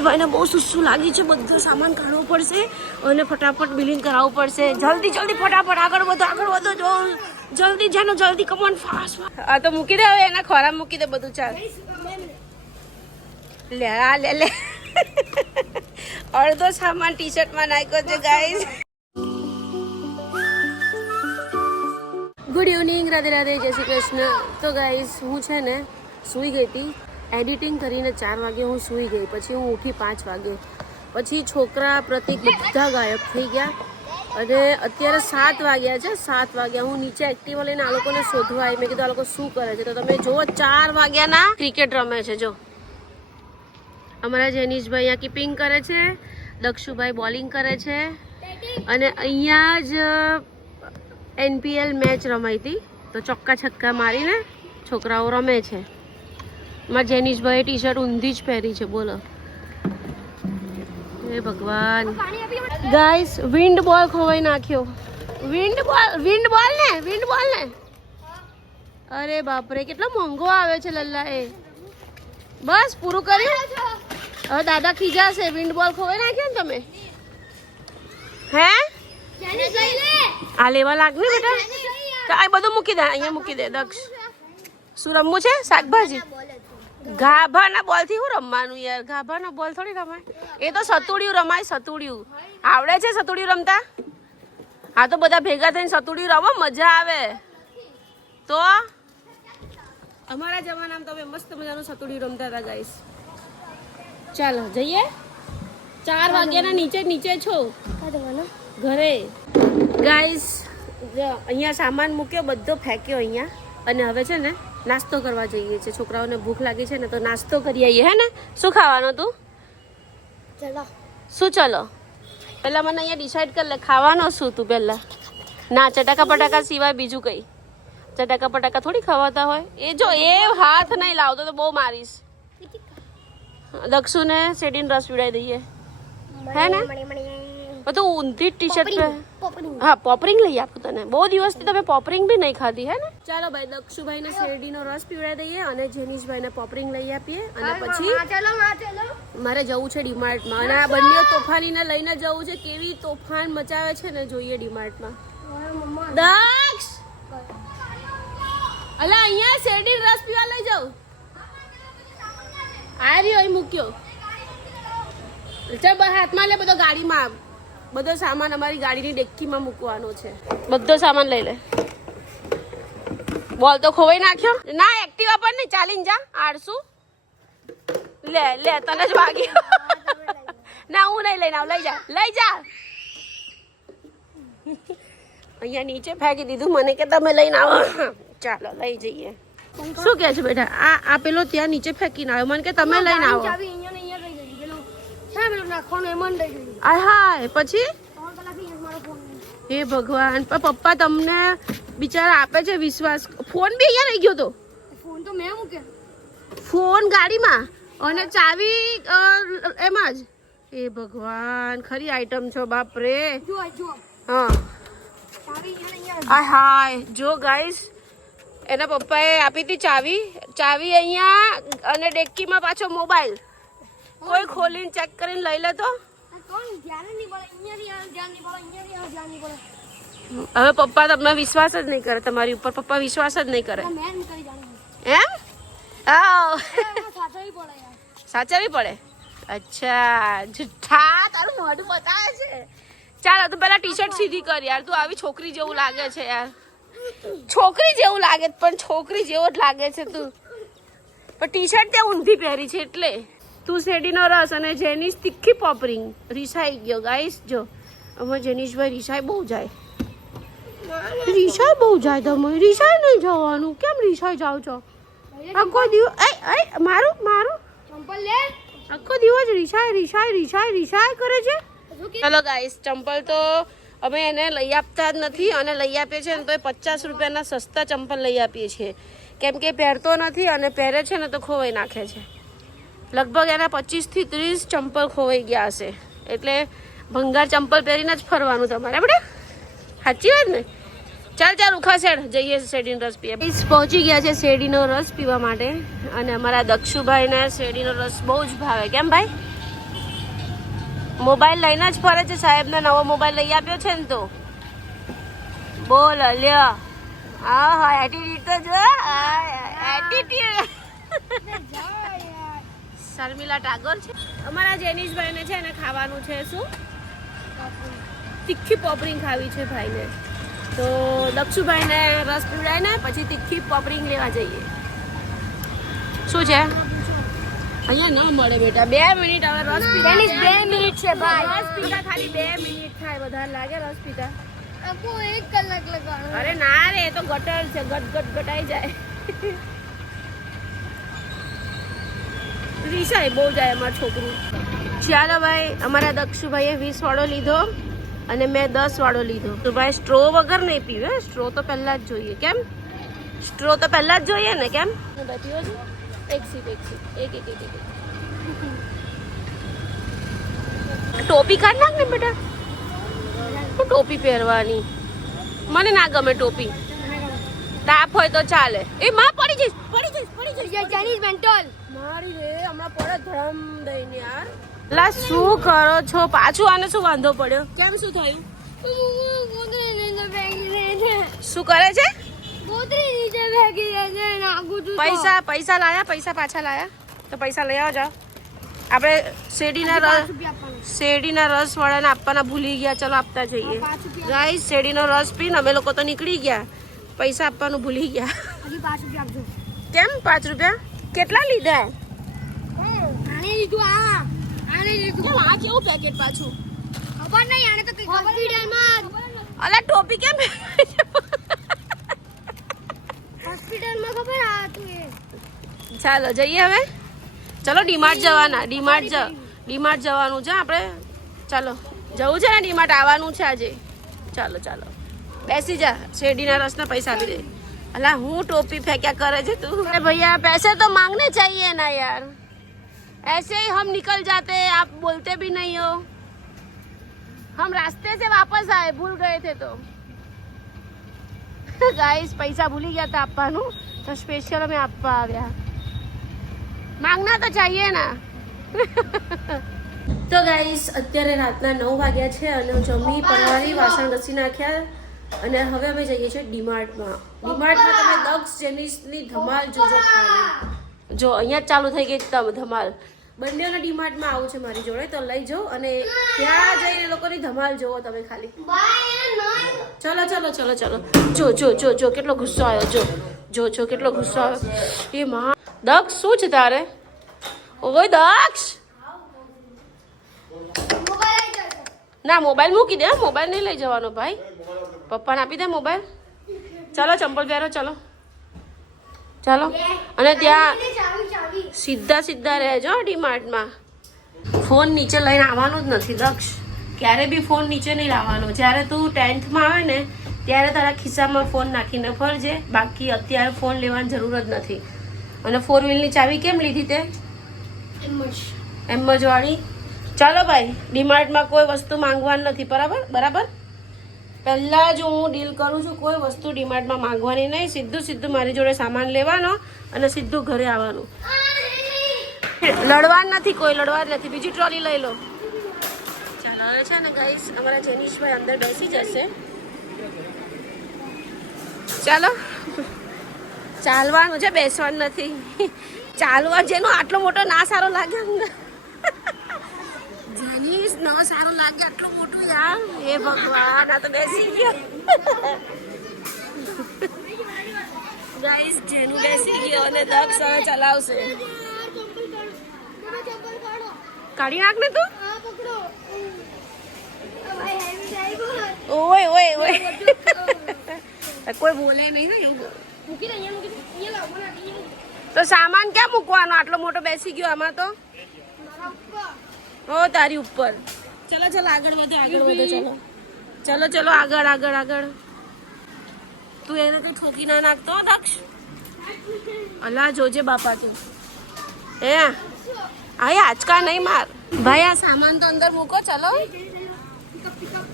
જેનિશભાઈને બહુ સુસ્તું લાગી છે, બધો સામાન કાઢવો પડશે અને ફટાફટ બિલિંગ કરાવવું પડશે. જલ્દી જલ્દી ફટાફટ આગળ વધો જો જલ્દી જાનો જલ્દી કમોન ફાસ્ટ. આ તો મૂકી દે હવે, એના ખોરાક મૂકી દે બધું. ચાલ લે અડધો સામાન ટી શર્ટમાં નાખ્યો છે guys. Good evening, Radhe Radhe, જય શ્રી કૃષ્ણ. તો ગાઈસ હું છે ને સૂઈ ગઈ હતી. એડિટિંગ કરીને 4 વાગે હું સૂઈ ગઈ. પછી હું ઉઠી 5 વાગે. પછી છોકરા પ્રતિક બધા ગાયબ થઈ ગયા અને અત્યારે 7 વાગ્યા છે. 7 વાગ્યા હું નીચે એક્ટિવા લઈને આ લોકોને શોધવા આવી. મેં કીધું આ લોકો શું કરે છે, તો તમે જુઓ 4 વાગ્યાના ક્રિકેટ રમે છે. જો અમારા જેનિશભાઈ અહીંયા કીપિંગ કરે છે, દક્ષુભાઈ બોલિંગ કરે છે અને અહીંયા જ NPL મેચ રમાઈ હતી તો ચોક્કા છક્કા મારીને છોકરાઓ રમે છે. મારા જેનિશભાઈ ટી શર્ટ ઊંધી જ પહેરી છે. બોલો હે ભગવાન. ગાઈસ વિન્ડ બોલ ખોવાઈ નાખ્યો. વિન્ડ બોલ ને અરે બાપરે, કેટલો મોંઘો આવે છે લલ્લા. એ બસ પૂરું કર્યું. હવે દાદા ખીજાશે. વિન્ડ બોલ ખોવાઈ નાખ્યો ને તમે. હે આ લેવા લાગ ને બેટા. આ બધું મૂકી દે, અહીંયા મૂકી દે. દક્ષ શું રમવું છે? શાકભાજી. ગાભાના બોલ થી શું રમવાનું યાર? ગાભાના બોલ થોડી રમાય. એ તો સતુડિયું રમાય. સતુડિયું આવડે છે? સતુડિયું રમતા? હા તો બધા ભેગા થઈને સતુડિયું રમો, મજા આવે. તો અમારા જમાનામાં તમે મસ્ત મજાનું સતુડિયું રમતા હતા ગાઈસ. ચાલો જઈએ. 4 વાગ્યાના નીચે છો ઘરે. ગાઈસ અહીંયા સામાન મૂક્યો, બધો ફેંક્યો અહીંયા. અને હવે છે ને નાસ્તો કરવા જઈએ છે. છોકરાઓને ભૂખ લાગી છે ને તો નાસ્તો કરી આવીએ. હે ને? શું ખાવાનું તું? ચલો. શું ચલો? પહેલા મને અહીંયા ડિસાઈડ કર લે, ખાવાનો શું તું પહેલા? ના, ચટાકા પટાકા સિવાય બીજું કઈ? ચટાકા પટાકા થોડી ખવાતા હોય. એ જો એ હાથ નહીં લાવતો તો બહુ મારીશ. દક્ષુને શેરડીનો રસ પીવડાવી દઈએ. હે ને? બધું ઊંધી ટી શર્ટ પે. હા પોપરિંગ લઈ આપું તને. બહુ દિવસથી તમે પોપરિંગ બી નહીં ખાધી. હે ને? ચાલો ભાઈ, દક્ષુભાઈને શેરડીનો રસ પીવડાવી દઈએ અને જેનિશભાઈને પોપરિંગ લઈ આપીએ. અને પછી મારે જવું છે ડીમાર્ટમાં અને આ બંને તોફાનીને લઈને જવું છે. કેવી તોફાન મચાવે છે ને, જોઈએ ડીમાર્ટમાં. દક્ષ અલા અહીંયા શેરડીનો રસ પીવા લઈ જાઉં. આ રહ્યો અહીં મૂક્યો. ચાલ હાથમાં લે. બધો ગાડીમાં, બધો સામાન અમારી ગાડીની ડેક્કીમાં મૂકવાનો છે. બધો સામાન લઈ લે. બોલ તો ખોવાઈ નાખ્યો. ના એક્ટિવા પર નહીં, ચાલીને જા. આળસુ લે તને જ વાગી. ના હું નહીં લઈને આવું. લઈ જા. અહીંયા નીચે ફેંકી દીધું. મને કે તમે લઈને આવો. ચાલો લઈ જઈએ. શું કે છે બેટા? આ પેલો ત્યાં નીચે ફેંકીને આવ્યો. મને કે તમે લઈને આવો. હાય પછી હે ભગવાન. પપ્પા તમને બિચારા આપે છે વિશ્વાસ. ફોન બી અહીંયા રહી ગયો તો. ફોન તો મેં મૂક્યો. ફોન ગાડીમાં અને ચાવી એમાં જ. એ ભગવાન, ખરી આઈટમ છો બાપ રે. હા હાય જો ગાઈસ, એના પપ્પાએ આપી હતી ચાવી અહીંયા અને ડેક્કીમાં પાછો મોબાઈલ. કોઈ ખોલીને ચેક કરીને લઈ લે તો. હવે પપ્પા તમને વિશ્વાસ જ નહીં કરે તમારી ઉપર. પપ્પા વિશ્વાસ જ નહીં કરે. એમ? સાચવવી પડે. અચ્છા જુઠ્ઠા, તારું મોઢું બતાવે છે. ચાલ તું પેલા ટી શર્ટ સીધી કર યાર. તું આવી છોકરી જેવું લાગે છે યાર. છોકરી જેવું લાગે પણ છોકરી જેવો જ લાગે છે તું. પણ ટી શર્ટ ત્યાં ઊંધી પહેરી છે એટલે. તું શેરડીનો રસ અને જેનિશ તીખી પોપરિંગ. રીસાઈ ગયો ગાઈસ. જો અમે જેનિશભાઈ રીસાઈ બહુ જાય. તમે રીસાઈ નહીં જવાનું. કેમ રીસાઈ જાવ છો? આખો દિવસ મારું ચંપલ લે. આખો દિવસ રીસાઈ કરે છે. ચલો ગાઈસ, ચંપલ તો અમે એને લઈ આપતા જ નથી અને લઈ આપીએ છીએ ને તો 50 રૂપિયાના સસ્તા ચંપલ લઈ આપીએ છીએ. કેમ કે પહેરતો નથી અને પહેરે છે ને તો ખોવાઈ નાખે છે. લગભગ એના 25 થી 30 ચંપલ ખોવાઈ ગયા હશે. એટલે ભંગાર ચંપલ પહેરીને જ ફરવાનું તમારે. આપણે સાચી વાત ને? ચાલ ઉખા શેડ જઈએ શેરડીનો રસ પીએ. પહોંચી ગયા છે શેરડીનો રસ પીવા માટે અને અમારા દક્ષુભાઈને શેરડીનો રસ બહુ જ ભાવે. કેમ ભાઈ? મોબાઈલ લઈને જ ફરે છે. સાહેબને નવો મોબાઈલ લઈ આપ્યો છે ને તો બોલ લ્યો. હા હા એટીટ્યુડ તો જો એટીટ્યુડ. શર્મિલા ટાગોર છે. અમારા જેનિશભાઈને છે ને ખાવાનું છે શું તીખી પોપરિંગ ખાવી છે ભાઈને. તો દક્ષુભાઈને રસ પીવડાય ને પછી તીખી પોપરિંગ લેવા જઈએ. શું છે અહીંયા ન મળે બેટા. 2 મિનિટ હવે રસ પીતા. 2 મિનિટ છે ભાઈ. રસ પીતા ખાલી 2 મિનિટ થાય. વધારે લાગે રસ પીતા. આપકો 1 કલાક લગાડો. અરે ના રે એ તો ગટર છે. ગટ ગટાઈ જાય. રીસાય બહુ જાય અમારું છોકરું. ચાલો ભાઈ અમારા દક્ષુભાઈએ 20 વાળો લીધો અને મેં 10 વાળો લીધો. તો ભાઈ સ્ટ્રો વગર નહીં પીવે. સ્ટ્રો તો પહેલા જ જોઈએ. કેમ સ્ટ્રો તો પહેલા જ જોઈએ ને? કેમ પીવો છો? એક સીપ એક ટોપી કાઢ નાખ ને બેટા. ટોપી પહેરવાની મને ના ગમે. ટોપી તાપ હોય તો ચાલે. એ માં પડી જઈશ. ચાઇનીઝ મેન્ટોલ મારી રે હમણાં પડે ધરમ દઈને યાર. લા શું કરો છો? પાછું આને શું વાંધો પડ્યો? કેમ શું થયું? શું કરે છે? પૈસા લાયા? પૈસા પાછા લાયા? તો પૈસા લઈ આવો. જાઓ આપણે શેરડીના રસ વાળાને આપવાના ભૂલી ગયા. ચલો આપતા જઈએ. ગાઈસ શેરડીનો રસ પીને અમે લોકો તો નીકળી ગયા. પૈસા આપવાનું ભૂલી ગયા. કેમ 5 રૂપિયા? કેટલા લીધા? આ કેવું પેકેટ પાછું? ખબર નહીં. આને તો હોસ્પિટલમાં અલા ટોપી કેમ? હોસ્પિટલમાં ખબર આ તું એ. ચાલો જઈએ હવે. ચલો ડીમાર્ટ જવાના. ડીમાર્ટ જવાનું છે આપણે. ચાલો જવું છે ને ડીમાર્ટ આવવાનું છે આજે. ચાલો બેસી જા. શેરડીના રસના પૈસા આપી દે. अला हूँ टोपी फेंक्या करे थे तू? अरे भैया पैसे तो मांगने चाहिए ना यार. ऐसे ही हम निकल जाते हैं. आप बोलते भी नहीं हो. हम रास्ते से वापस आए. भूल गए थे तो गाइस पैसा भूली गया था आपा तो स्पेशल हमें आपा आ गया. मांगना तो चाहिए ना. તો ગાઈસ અત્યારે રાતના 9 વાગ્યા છે અને જમી પરવારી વાસણ ઘસી નાખ્યા અને હવે અમે જઈએ છીએ ડીમાર્ટમાં. ડીમાર્ટમાં તમે દક્ષ જેનિસની ધમાલ જોજો ખાલી. જો અહીંયા જ ચાલુ થઈ ગઈ ધમાલ. બંનેઓને ડીમાર્ટમાં આવું છે મારી જોડે તો લઈ જાઓ અને ત્યાં જઈને લોકોની ધમાલ જોવો તમે ખાલી. ચલો જો કેટલો ગુસ્સો આવ્યો. જો કેટલો ગુસ્સો આવ્યો. એ માં દક્ષ શું છે તારે? ઓય દક્ષ ના મોબાઈલ મૂકી દે. મોબાઈલ નહીં લઈ જવાનો ભાઈ. પપ્પાને આપી દે મોબાઈલ. ચાલો ચંપલ પહેરો. ચાલો અને ત્યાં સીધા રહેજો ડીમાર્ટમાં. ફોન નીચે લઈને આવવાનું જ નથી દક્ષ. ક્યારે બી ફોન નીચે નહીં લાવવાનો. જ્યારે તું 10thમાં આવે ને ત્યારે તારા ખિસ્સામાં ફોન નાખીને ફરજે. બાકી અત્યારે ફોન લેવાની જરૂર જ નથી. અને 4 વ્હીલની ચાવી કેમ લીધી તે? એમ જ વાળી. ચાલો ભાઈ ડીમાર્ટમાં કોઈ વસ્તુ માંગવાની નથી. બરાબર પહેલાં જ હું ડીલ કરું છું. કોઈ વસ્તુ ડીમાર્ટમાં માંગવાની નહીં. સીધું મારી જોડે સામાન લેવાનો અને સીધું ઘરે આવવાનું. લડવાનું નથી. કોઈ લડવાનું નથી. બીજી ટ્રોલી લઈ લો. ચાલો હવે છે ને ગાઈસ અમારા જેનિશભાઈ અંદર બેસી જશે. ચાલો ચાલવાનું છે, બેસવાનું નથી. ચાલવા જેનો આટલો મોટો ના સારો લાગે અમને. જેનિસ ન સારો લાગે આટલો મોટો યાર. એ ભગવાન આ તો બેસી ગયો. ગાઈસ જેનું બેસી ગયો અને દક્ષ હવે ચલાવશે. કાઢી નાખ ને તું. ઓય કોઈ બોલે નહીં. એવું તો સામાન ક્યાં મૂકવાનો? આટલો મોટો બેસી ગયો આમાં તો. ઓ તારી ઉપર. ચલો આગળ વધો. ચલો આગળ. તું એને કઈ ઠોકી ના નાખતો દક્ષ. અલા જોજે બાપા તું. એ આજકા નહીં માર ભાઈ. આ સામાન તો અંદર મૂકો. ચલો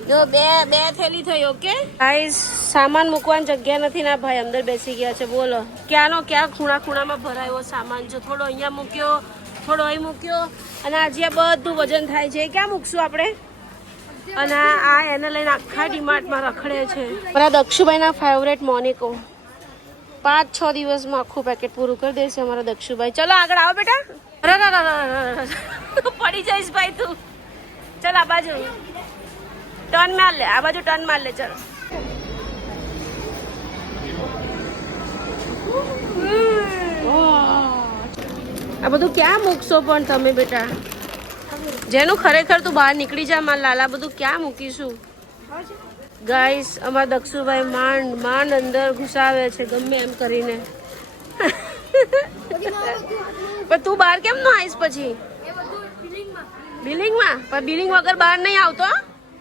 જો બે થેલી થઈ. ઓકે ગાઈસ સામાન મૂકવાની જગ્યા નથી ના ભાઈ. અંદર બેસી ગયા છે. બોલો ક્યાં ખૂણામાં ભરાયો સામાન. જો થોડો અહીંયા મૂક્યો, થોડો અહીં મૂક્યો અને આજે આ બધું વજન થાય છે ક્યાં મૂકશું આપણે અને આ એને લઈને આખા ડીમાર્ટમાં રખડે છે મારા દક્ષુભાઈના ફેવરેટ મોનિકો 5-6 દિવસમાં આખું પેકેટ પૂરું કરી દેશે અમારા દક્ષુભાઈ ચલો આગળ આવો બેટા પડી જઈશ ભાઈ તું ચલ આ બાજુ ટર્ન માર લે આ બાજુ ટર્ન માર લે ચલો આ બધું ક્યાં મૂકશો પણ તમે બેટા જેનું ખરેખર તું બહાર નીકળી જા માર લાલા બધું ક્યાં મૂકીશું ગાઈસ અમારા દક્ષુભાઈ માંડ અંદર ઘુસાવે છે ગમે એમ કરીને પણ તું બહાર કેમ ન આવીશ પછી બિલિંગમાં પણ બિલિંગ વગર બહાર નહીં આવતો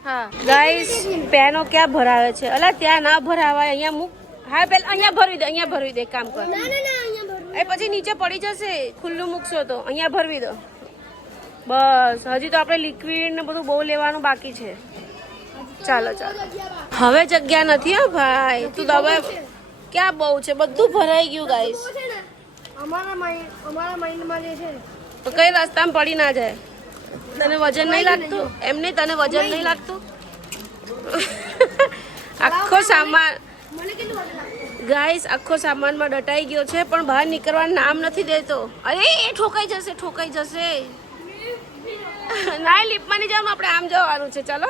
હા ગાઈસ પેનો ક્યાં ભરાવે છે અલા ત્યાં ના ભરાવાય અહીંયા મૂક હા પેલા અહીંયા ભરવી દે કામ કર એ પછી નીચે પડી જશે ખુલ્લું મૂકશો તો અહીંયા ભરવી દો બસ હજી તો આપણે લિક્વિડ ને બધું બહુ લેવાનું બાકી છે ચાલો હવે જગ્યા નથી હો ભાઈ તું દવા ક્યાં બહુ છે બધું ભરાઈ ગયું ગાઈસ અમારા માઇન્ડમાં જે છે તો કઈ રસ્તામાં પડી ના જાય તને વજન નહીં લાગતું એમ નહીં તને વજન નહીં લાગતું આખો સામાન મને કેટલું વજન લાગે ગાઈસ આખો સામાનમાં ડટાઈ ગયો છે પણ બહાર નીકળવાનું નામ નથી દેતો અરે એ ઠોકાઈ જશે ના લિફ્ટમાં નહીં જવાનું આપણે આમ જવાનું છે ચાલો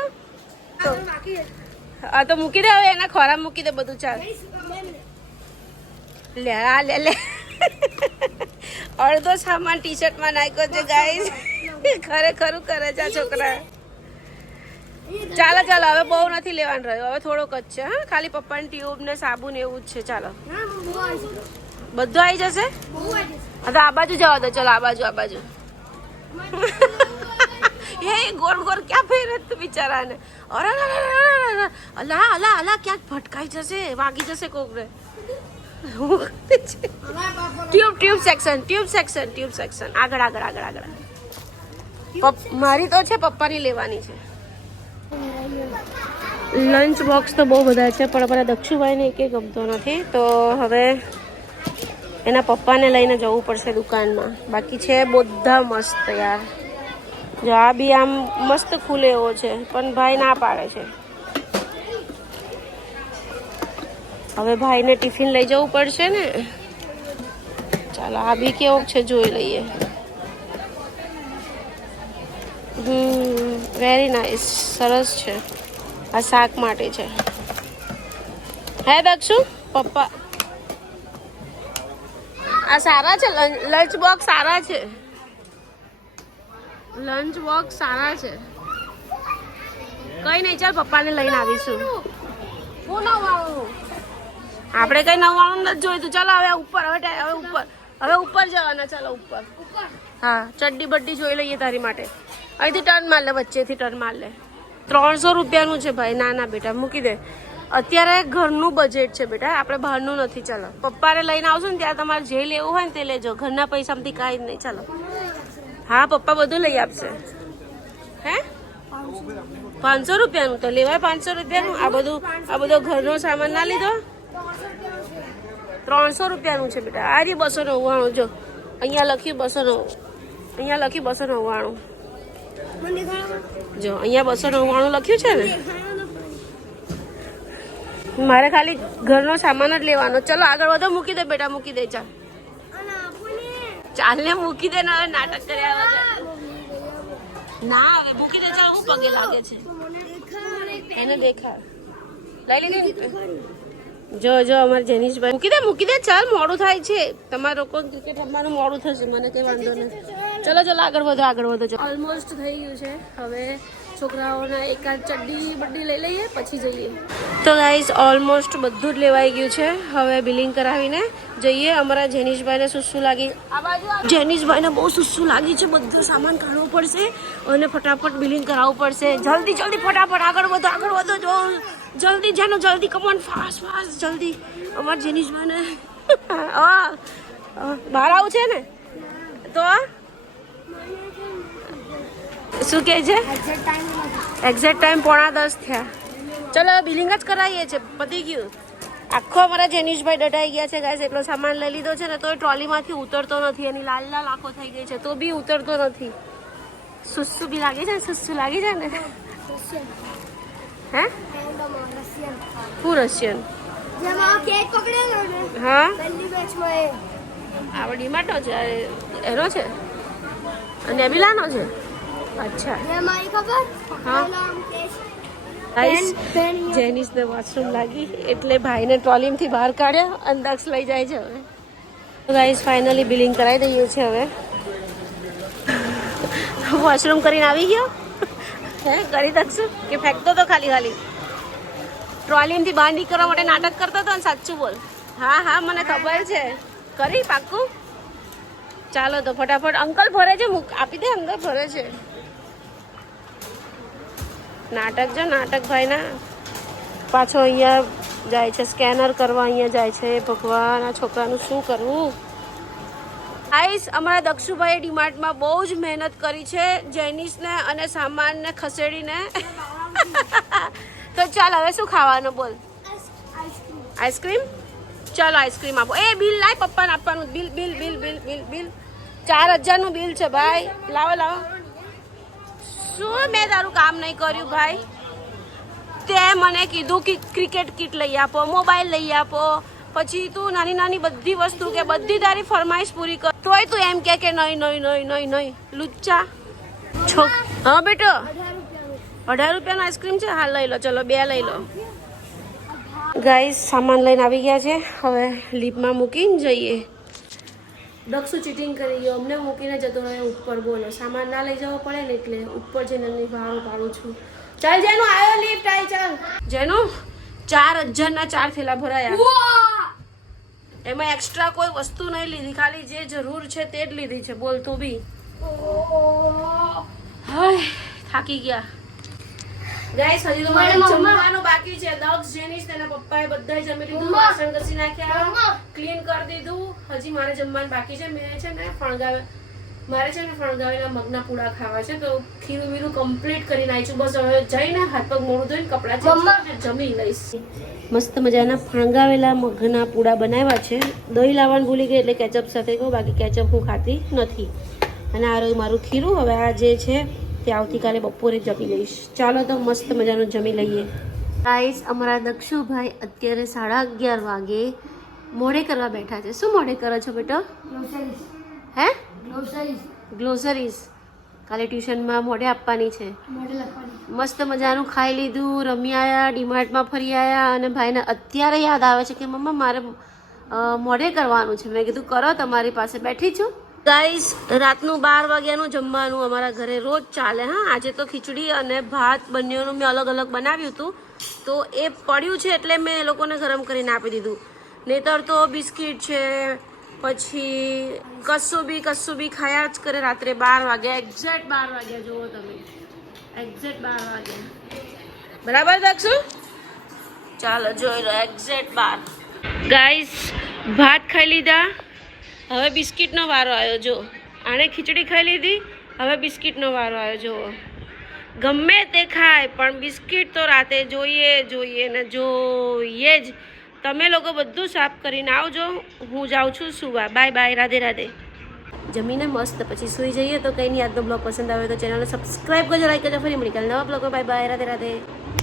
હા તો મૂકી દે હવે એના ખોરાક મૂકી દે બધું ચાલ લે અડધો સામાન ટી શર્ટમાં નાખ્યો છે ગાઈસ ખરેખર કરે છે આ છોકરા ચાલો હવે બહુ નથી લેવાનું રહ્યો હવે થોડોક જ છે હા ખાલી પપ્પાની ટ્યુબ ને સાબુ ને એવું જ છે ચાલો બધું આવી જશે હા તો આ બાજુ જવા દો ચલો આ બાજુ એ ગોર ક્યાં ફેરે તું બિચારાને અરે અલા ક્યાંક ભટકાઈ જશે વાગી જશે કોકને ટ્યુબ સેક્શન આગળ મારી તો છે પપ્પાની લેવાની છે લંચ બોક્સ તો બહુ બધા છે પણ અમારા દક્ષુભાઈને એક ગમતો નથી તો હવે એના પપ્પાને લઈને જવું પડશે દુકાનમાં બાકી છે બધા મસ્ત યાર જો આ બી આમ મસ્ત ખુલે એવો છે પણ ભાઈ ના પાડે છે હવે ભાઈને ટિફિન લઈ જવું પડશે ને ચાલો આ બી કેવો છે જોઈ લઈએ વેરી નાઇસ સરસ છે આ શાક માટે છે હે દક્ષુ પપ્પા આ સારા છે લંચ બોક્સ સારા છે કઈ નહીં ચાલ પપ્પાને લઈને આવીશું આપણે કઈ નવાણું નથી જોઈતું ચાલો હવે ઉપર જવાના ચાલો ઉપર હા ચડ્ડી બડ્ડી જોઈ લઈએ તારી માટે અહીંથી ટર્ન માર લે વચ્ચેથી ટર્ન માર લે 300 રૂપિયાનું છે ભાઈ ના બેટા મૂકી દે અત્યારે ઘરનું બજેટ છે બેટા આપણે બહારનું નથી ચાલો પપ્પાને લઈને આવશું ને ત્યાં તમારે જે લેવું હોય ને તે લેજો ઘરના પૈસામાંથી કાંઈ જ નહીં ચાલો હા પપ્પા બધું લઈ આપશે હે 500 રૂપિયાનું તો લેવાય 500 રૂપિયાનું આ બધો ઘરનો સામાન ના લીધો 300 રૂપિયાનું છે બેટા આ રી 299 જો અહીંયા લખ્યું 299 જો અહીંયા 299 લખ્યું છે ને મારે ખાલી ઘરનો સામાન જ લેવાનો ચલો આગળ વધો મૂકી દે બેટા મૂકી દે ચાલ ને મૂકી દે ને હવે નાટક કર્યા વગર ના હવે મૂકી દે ચાલ હું પગે લાગે છે એને દેખા લઈ લીધી જો અમારે જેનીશભાઈ મૂકી દે ચાલ મોડું થાય છે તમારા લોકો ક્રિકેટ રમવાનું મોડું થશે મને કઈ વાંધો નથી ચલો આગળ વધો ઓલમોસ્ટ થઈ ગયું છે હવે છોકરાઓના એકાદ ચડ્ડી બડ્ડી લઈ લઈએ પછી જઈએ તો ગાઈઝ ઓલમોસ્ટ બધું જ લેવાઈ ગયું છે હવે બિલિંગ કરાવીને જઈએ અમારા જેનીશભાઈને સુસુ લાગી જેનીશભાઈને બહુ સુસુ લાગી છે બધું સામાન કાઢવું પડશે અને ફટાફટ બિલિંગ કરાવવું પડશે જલ્દી ફટાફટ આગળ વધો જો જલ્દી કમોન ફાસ્ટ જલ્દી અમારા જેનીશભાઈને બહાર આવું છે ને તો શું કહે છે એક્ઝેક્ટ ટાઈમ 9:45 થયા ચલો બિલિંગ જ કરાવીએ છે પતી ગયું આખો અમારા જેનીશભાઈ ડઢાઈ ગયા છે ગાઈસ, એટલો સામાન લઈ લીધો છે ને તોય ટ્રોલીમાંથી ઉતરતો નથી. એની લાલ લાલ આંખો થઈ ગઈ છે તો બી ઉતરતો નથી. સુસ્સુ બી લાગે છે ને, સુસ્સુ લાગી છે ને. રશિયન હે ફ્રેન્ડમાં રશિયન હું રશિયન? જેમાં કેક પકડેલો ને હા પહેલી બેચમાં એ આ ડીમાર્ટનો છે, એનો છે અને નેબિલાનો છે. અચ્છા જેમાં એ ખબર હા. પેલો આમ ટેસ્ટ ગાઈસ પેન જેનીસને વોશરૂમ લાગી એટલે ભાઈને ટ્રોલીમાંથી બહાર કાઢ્યા અને દક્ષ લઈ જાય છે હવે. તો ગાઈસ ફાઇનલી બિલિંગ કરાવી દઈએ છીએ હવે. વોશરૂમ કરીને આવી ગયો હે કરી દક્ષું કે ફેંકતો તો ખાલી ખાલી ટ્રોલીમાંથી બહાર નીકળવા માટે નાટક કરતો હતો ને. સાચું બોલ. હા હા મને ખબર છે. કરી પાક્કું. ચાલો તો ફટાફટ અંકલ ભરે છે, આપી દે, અંદર ભરે છે. નાટક જો નાટક ભાઈના. પાછો અહીંયા જાય છે સ્કેનર કરવા, અહીંયા જાય છે. ભગવાન આ છોકરાનું શું કરવું. આઈસ અમારા દક્ષુભાઈ ડીમાર્ટમાં બહુ જ મહેનત કરી છે જેનિસને અને સામાનને ખસેડીને. તો ચાલ હવે શું ખાવાનું બોલ? આઈસ્ક્રીમ. ચાલો આઈસ્ક્રીમ આપો. એ બિલ લાય, પપ્પાને આપવાનું. Bill bill bill bill bill bill 4000નું બિલ છે ભાઈ. લાવો લાવો. શું મેં તારું કામ નહીં કર્યું ભાઈ? તે મને કીધું કે ક્રિકેટ કિટ લઈ આપો, મોબાઈલ લઈ આપો, પછી તું નાની નાની બધી વસ્તુ કે બધી તારી ફરમાઈશ પૂરી કર, તોય તું એમ કે નહીં નહીં નહીં નહીં નહીં. લુચ્ચા છો. હા બેટો 18 રૂપિયાનું આઈસ્ક્રીમ છે. હા લઈ લો, ચલો 2 લઈ લો. ગાઈસ સામાન લઈને આવી ગયા છે, હવે લિફ્ટમાં મૂકીને જઈએ. દક્ષુ ચીટિંગ કરી ગયો, અમને મૂકીને જતો રહ્યો ઉપર. બોલો સામાન ના લઈ જવો પડે ને એટલે ઉપર જઈને એની ભાડું પાડું છું. ચાલ જેનું આવ્યો લિફ્ટ આવી. ચાલ જેનું 4000ના 4 થેલા ભરાયા. એમાં એક્સ્ટ્રા કોઈ વસ્તુ નહીં લીધી, ખાલી જે જરૂર છે તે જ લીધી છે. બોલ તું બી. હાય થાકી ગયા. ગાઈસ હજી તો મારે જમવાનું બાકી છે. દક્ષ જેનીશ તેના પપ્પાએ બધાય જમી લીધું, વાસણ ઘસી નાખ્યા, ક્લીન કરી દીધું. હજી મારે જમવાનું બાકી છે. મેં છે ને ફણગાવેલા મગના પૂડા ખાવા છે, તો ખીરું બીરું કમ્પ્લીટ કરીને આવી છું. બસ હવે જઈને હાથ પગ મોઢું ધોઈને કપડાં ચેન્જ કરીને જમી લઈશ. મસ્ત મજાના ફણગાવેલા મગના પૂડા બનાવ્યા છે. દહીં લાવવાનું ભૂલી ગઈ એટલે કેચઅપ સાથે કહું, બાકી કેચઅપ હું ખાતી નથી. અને આ રહ્યું મારું ખીરું. હવે આ જે છે તે આવતીકાલે બપોરે જમી લઈશ. ચાલો તો મસ્ત મજાનું જમી લઈએ. ગાઈસ અમારા દક્ષુભાઈ અત્યારે 11:30 વાગે મોડે કરવા બેઠા છે. શું મોડે કરો છો બેટો? હે ગ્લોસરીઝ. કાલે ટ્યુશનમાં મોડે આપવાની છે. મસ્ત મજાનું ખાઈ લીધું, રમી આવ્યા, ડીમાર્ટમાં ફરી આવ્યા અને ભાઈને અત્યારે યાદ આવે છે કે મમ્મા મારે મોડે કરવાનું છે. મેં કીધું કરો, તમારી પાસે બેઠી છું. ગાઈસ રાતનું 12 વાગ્યાનું જમવાનું અમારા ઘરે રોજ ચાલે. હા આજે તો ખીચડી અને ભાત બંનેનું મેં અલગ અલગ બનાવ્યું હતું, તો એ પડ્યું છે એટલે મેં એ લોકોને ગરમ કરીને આપી દીધું. નહીતર તો બિસ્કિટ છે, પછી કશું બી ખાયા જ કરે. રાત્રે 12 વાગ્યા, એક્ઝેક્ટ 12 વાગ્યા. જુઓ તમે, એક્ઝેક્ટ 12 વાગ્યા. બરાબર દક્ષુ? ચાલો જોઈ લો, એક્ઝેક્ટ 12. ગાઈસ ભાત ખાઈ લીધા, હવે બિસ્કિટનો વારો આવ્યો. જો આણે ખીચડી ખાઈ લીધી, હવે બિસ્કિટનો વારો આવ્યો. જુઓ ગમે તે ખાય પણ બિસ્કિટ તો રાતે જોઈએ ને જોઈએ જ. તમે લોકો બધું સાફ કરીને આવજો, હું જાઉં છું સુવા. Bye bye, Radhe Radhe. જમીને મસ્ત પછી સૂઈ જઈએ. તો કંઈ નહીં, આજનો બ્લોગ પસંદ આવે તો ચેનલને સબસ્ક્રાઈબ કરજો, લાઈક કરજો. ફરી મળી કાલે નવા બ્લોગમાં. Bye bye, Radhe Radhe.